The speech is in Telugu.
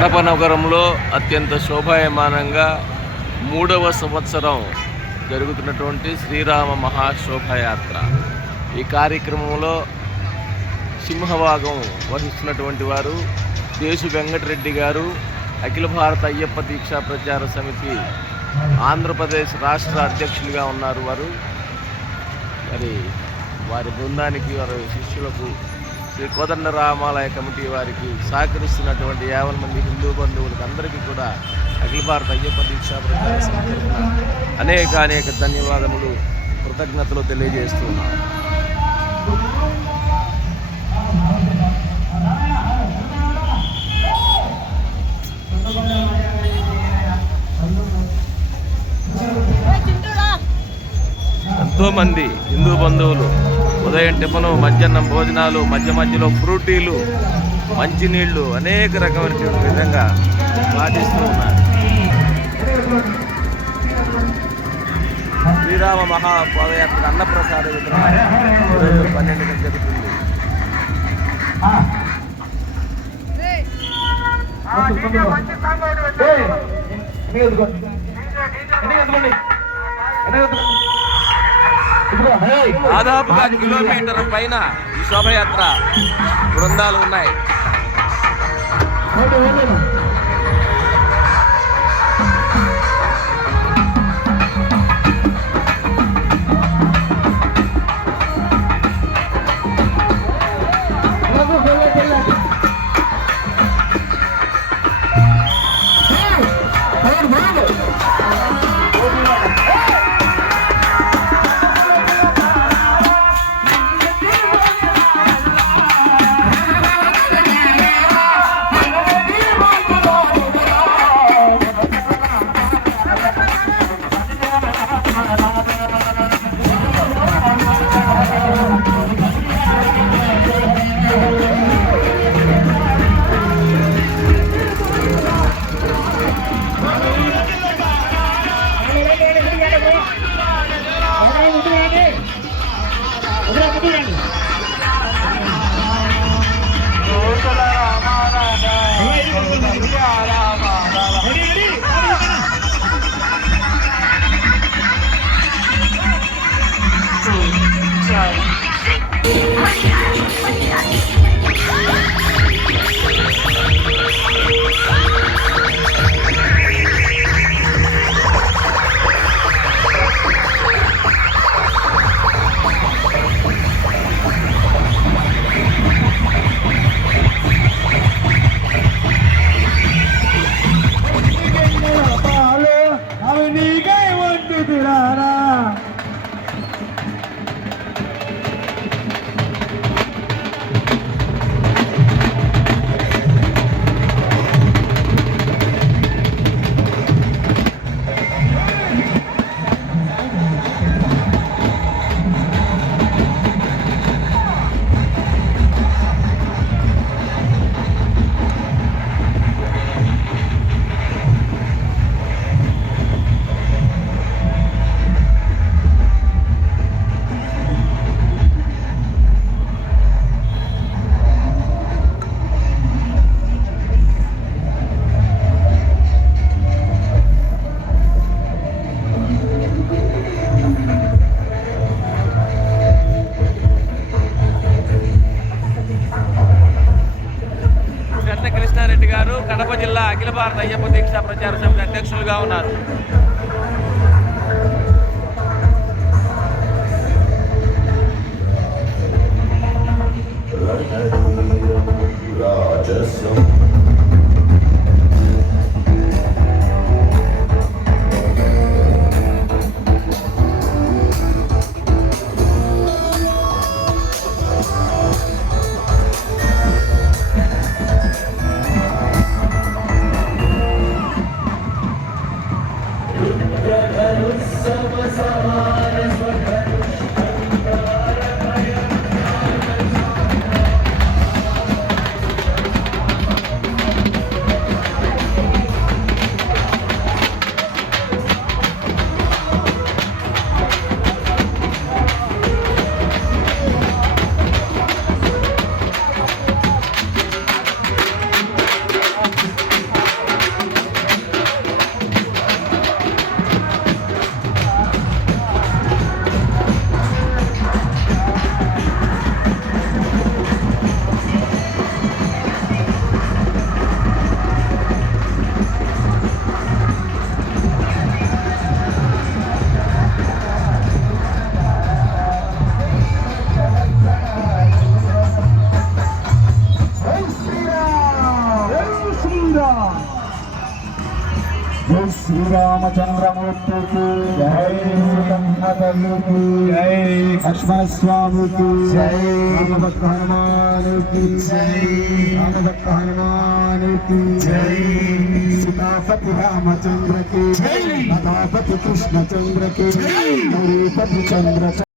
కడప నగరంలో అత్యంత శోభాయమానంగా 3వ సంవత్సరం జరుగుతున్నటువంటి శ్రీరామ మహాశోభయాత్ర. ఈ కార్యక్రమంలో సింహభాగం వహిస్తున్నటువంటి వారు దేశు వెంకటరెడ్డి గారు, అఖిల భారత అయ్యప్ప దీక్షా ప్రచార సమితి ఆంధ్రప్రదేశ్ రాష్ట్ర అధ్యక్షులుగా ఉన్నారు. మరి వారి బృందానికి, వారి శిష్యులకు, శ్రీ కోదండరామాలయ కమిటీ వారికి సహకరిస్తున్నటువంటి 50 మంది హిందూ బంధువులకు అందరికీ కూడా అఖిల భారత అయ్యప్ప దీక్షా ప్రచార సమితి అనేక ధన్యవాదములు, కృతజ్ఞతలు తెలియజేస్తున్నాను. ఎంతోమంది హిందూ బంధువులు ఉదయం టిఫను, మధ్యాహ్నం భోజనాలు, మధ్యలో ఫ్రూటీలు, మంచినీళ్లు అనేక రకమైనటువంటి విధంగా పాటిస్తూ ఉన్నారు. శ్రీరామ మహాపాదయాత్ర అన్నప్రసాద వితరణ 12 జరుగుతుంది. దాదాపుగా కిలోమీటర్ పైన ఈ శోభయాత్ర బృందాలు ఉన్నాయి. కృష్ణారెడ్డి గారు కడప జిల్లా అఖిల భారత అయ్యప్ప దీక్షా ప్రచార సమితి అధ్యక్షులుగా ఉన్నారు. శ్రీరామచంద్రమూర్తికి జై, సీతమ్మకి జై, లక్ష్మణ స్వామికి జై, రామభక్త హనుమానికి జై, రామభక్త హనుమానికి జై, సీతాపతి రామచంద్రకి జై, రాధాపతి కృష్ణచంద్రకి జై, గౌరీపతి చంద్ర